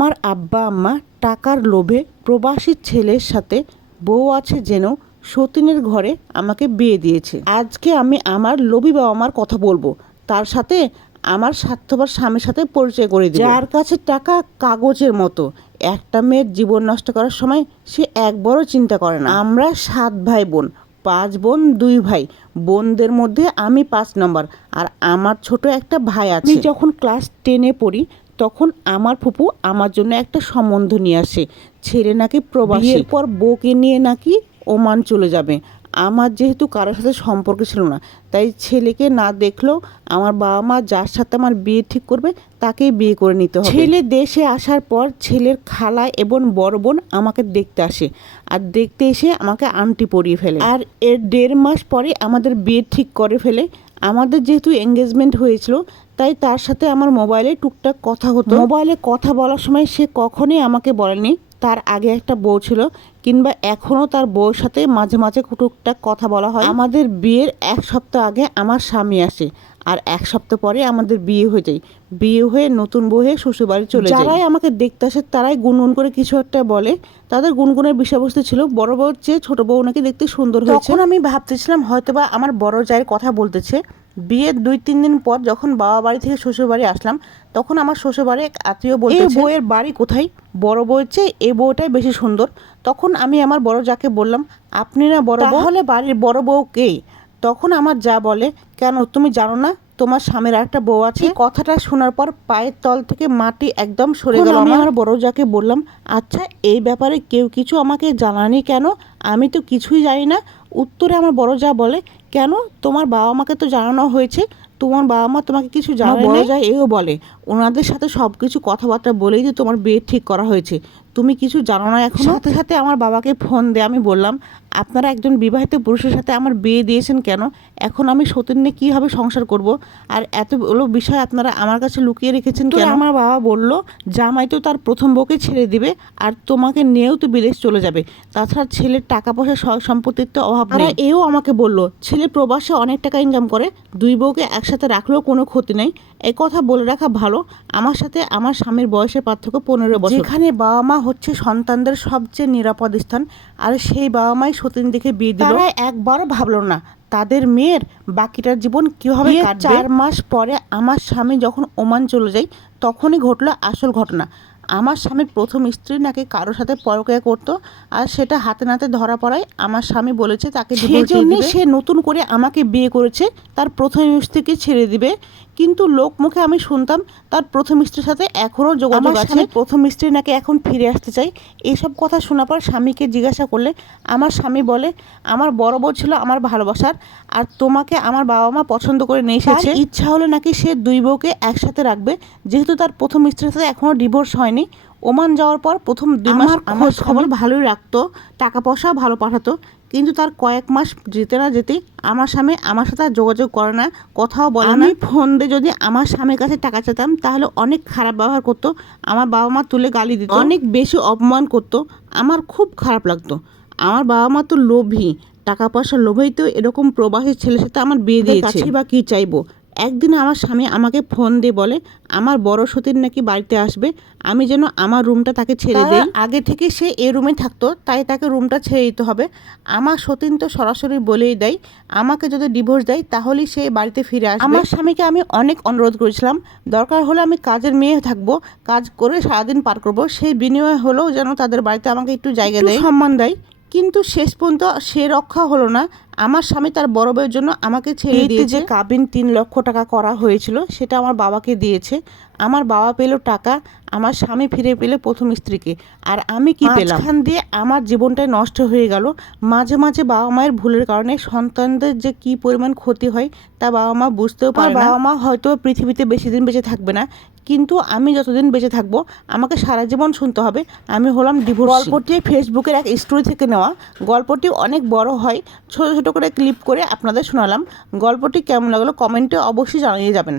আমার আব্বা আম্মা টাকার লোভে প্রবাসী ছেলের সাথে বউ আছে যেন সতীনের ঘরে আমাকে বিয়ে দিয়েছে। আজকে আমি আমার লোভী বাবা মার কথা বলব। তার সাথে আমার স্বার্থপর স্বামীর সাথে পরিচয় করে দিই যার কাছে টাকা কাগজের মতো। একটা মেয়ের জীবন নষ্ট করার সময় সে একবারও চিন্তা করে না। আমরা সাত ভাই বোন, পাঁচ বোন, দুই ভাই। বোনদের মধ্যে আমি পাঁচ নম্বর। আর আমার ছোট একটা ভাই আছে। যখন ক্লাস টেনে পড়ি তখন আমার ফুপু আমার জন্য একটা সম্বন্ধ নিয়ে আসে। ছেলে নাকি প্রবাসী। পর বউকে নিয়ে নাকি ওমান চলে যাবে। আমার যেহেতু কারোর সাথে সম্পর্ক ছিল না তাই ছেলেকে না দেখলেও আমার বাবা মা যার সাথে আমার বিয়ে ঠিক করবে তাকেই বিয়ে করে নিতে হবে। ছেলে দেশে আসার পর ছেলের খালা এবং বড় বোন আমাকে দেখতে আসে আর দেখতে এসে আমাকে আংটি পরিয়ে ফেলে। আর এর দেড় মাস পরে আমাদের বিয়ে ঠিক করে ফেলে। আমাদের যেহেতু এঙ্গেজমেন্ট হয়েছিল তাই তার সাথে আমার মোবাইলে টুকটাক কথা হতো। মোবাইলে কথা বলার সময় সে কখনোই আমাকে বলেনি। তার আগে একটা বউ ছিল কিংবা এখনও তার বউর সাথে মাঝে মাঝে টুকটাক কথা বলা হয়। আমাদের বিয়ের এক সপ্তাহ আগে আমার স্বামী আসে আর এক সপ্তাহ পরে আমাদের বিয়ে হয়ে যায়। বিয়ে হয়ে নতুন বউ হয়ে শ্বশুরবাড়ি চলে যায়। যারাই আমাকে দেখতে আসে তারাই গুনগুন করে কিছু একটা বলে। তাদের গুনগুনের বিষয়বস্তু ছিল বড় বউর চেয়ে ছোট বউ নাকি দেখতে সুন্দর হয়েছে। তখন আমি ভাবতেছিলাম হয়তোবা আমার বড় জায়ের কথা বলতেছে। বিয়ের দুই তিন দিন পর যখন বাবা বাড়ি থেকে শ্বশুর বাড়ি আসলাম তখন আমার শ্বশুর বাড়ি এক আত্মীয় বলতে বউয়ের বাড়ি কোথায়? বড় বউয়ের চেয়ে এই বউটাই বেশি সুন্দর। তখন আমি আমার বড় যাকে বললাম আপনি না বড় বউ? হলে বাড়ির বড় বউ কে? তখন আমার যা বলে কেন তুমি জানো না তোমার স্বামীর একটা বউ আছে? কথাটা শোনার পর পায়ের তল থেকে মাটি একদম সরে গেল আমি আমার বড় যাকে বললাম আচ্ছা এই ব্যাপারে কেউ কিছু আমাকে জানানি কেন? আমি তো কিছুই জানি না উত্তরে আমার বড় যা বলে কেন? তোমার বাবা মাকে তো জানানো হয়েছে। তোমার বাবা মা তোমাকে কিছু জানায় বলা যায় এও বলে। ওনাদের সাথে সব কিছু কথাবার্তা বলেই যে তোমার বিয়ে ঠিক করা হয়েছে। তুমি কিছু জানো না এখন? সাথে সাথে আমার বাবাকে ফোন দিয়ে আমি বললাম আপনারা একজন বিবাহিত পুরুষের সাথে আমার বিয়ে দিয়েছেন কেন? এখন আমি সতীর্ণে কীভাবে সংসার করব? আর এতগুলো বিষয় আপনারা আমার কাছে লুকিয়ে রেখেছেন কেন? আমার বাবা বলল জামাই তো তার প্রথম বউকে ছেড়ে দিবে আর তোমাকে নিয়েও তো বিদেশ চলে যাবে। তাছাড়া ছেলের টাকা পয়সা সম্পত্তির তো অভাব নেই। এও আমাকে বলল ছেলে প্রবাসে অনেক টাকা ইনকাম করে দুই বউকে একসাথে রাখলেও কোনো ক্ষতি নেই। এই কথা বলে রাখা ভালো। আমার সাথে আমার স্বামীর বয়সের পার্থক্য পনেরো বছর। যেখানে বাবা মা হচ্ছে সন্তানদের সবচেয়ে নিরাপদ স্থান আর সেই বাবা মাই সতীন দেখে বিয়ে দিল। তারা একবারও ভাবলো না তাদের মেয়ের বাকিটার জীবন কীভাবে চার মাস পরে আমার স্বামী যখন ওমান চলে যায় তখনই ঘটলো আসল ঘটনা। আমার স্বামীর প্রথম স্ত্রী নাকি কারোর সাথে পরকয়া করতো আর সেটা হাতে নাতে ধরা পড়ায় আমার স্বামী বলেছে তাকে সেজন্য সে নতুন করে আমাকে বিয়ে করেছে তার প্রথম স্ত্রীকে ছেড়ে দিবে। কিন্তু লোক মুখে আমি শুনতাম তার প্রথম স্ত্রীর সাথে এখনও যোগাযোগ আছে। প্রথম স্ত্রী নাকি এখন ফিরে আসতে চাই এইসব কথা শোনার পর স্বামীকে জিজ্ঞাসা করলে আমার স্বামী বলে আমার বড় বউ ছিল আমার ভালোবাসার আর তোমাকে আমার বাবা মা পছন্দ করে নিয়ে এসেছে। ইচ্ছা হলে নাকি সে দুই বউকে একসাথে রাখবে যেহেতু তার প্রথম স্ত্রীর সাথে এখনও ডিভোর্স হয়নি। ওমান যাওয়ার পর প্রথম দুই মাস আমার খবর ভালোই রাখতো টাকা পয়সাও ভালো পাঠাতো কিন্তু তার কয়েক মাস যেতে না যেতে আমার স্বামী আমার সাথে আর যোগাযোগ করে না কথাও বলে না। ফোন দিয়ে যদি আমার স্বামীর কাছে টাকা চাইতাম তাহলে অনেক খারাপ ব্যবহার করতো আমার বাবা মা তুলে গালি দিত। অনেক বেশি অপমান করতো আমার খুব খারাপ লাগতো। আমার বাবা মা তো লোভী টাকা পয়সা লোভেই তো এরকম প্রবাসী ছেলের সাথে আমার বিয়ে দিয়েছে। বা কি চাইব? একদিন আমার স্বামী আমাকে ফোন দিয়ে বলে আমার বড় সতীর নাকি বাড়িতে আসবে? আমি যেন আমার রুমটা তাকে ছেড়ে দিই। আগে থেকে সে এ রুমে থাকতো তাই তাকে রুমটা ছেড়ে দিতে হবে। আমার সতীন তো সরাসরি বলেই দেয় আমাকে যদি ডিভোর্স দেয় তাহলেই সে বাড়িতে ফিরে আসবে। আমার স্বামীকে আমি অনেক অনুরোধ করেছিলাম দরকার হলে আমি কাজের মেয়ে থাকব কাজ করে সারাদিন পার করব সেই বিনিময় হলেও যেন তাদের বাড়িতে আমাকে একটু জায়গা দেয়। সম্মান দেয়। কিন্তু শেষ পর্যন্ত সে রক্ষা হলো না আমার স্বামী তার বড় বউয়ের জন্য আমাকে ছেড়ে দিয়ে যে কাবিন তিন লক্ষ টাকা করা হয়েছিল সেটা আমার বাবাকে দিয়েছে। আমার বাবা পেল টাকা আমার স্বামী ফিরে পেলে প্রথম স্ত্রীকে। আর আমি কি পেলাম? খান দিয়ে আমার জীবনটাই নষ্ট হয়ে গেল। মাঝে মাঝে বাবা মায়ের ভুলের কারণে সন্তানদের যে কি পরিমাণ ক্ষতি হয় তা বাবা মা বুঝতেও পারে বাবা মা হয়তো পৃথিবীতে বেশি দিন বেঁচে থাকবে না কিন্তু আমি যতদিন বেঁচে থাকব আমাকে সারা জীবন শুনতে হবে। আমি হলাম ডিভোর্স গল্পটি ফেসবুকের এক স্টোরি থেকে নেওয়া। গল্পটি অনেক বড় হয় ছোট ছোট করে ক্লিপ করে আপনাদের শোনালাম। গল্পটি কেমন লাগল কমেন্টে অবশ্যই জানিয়ে যাবেন।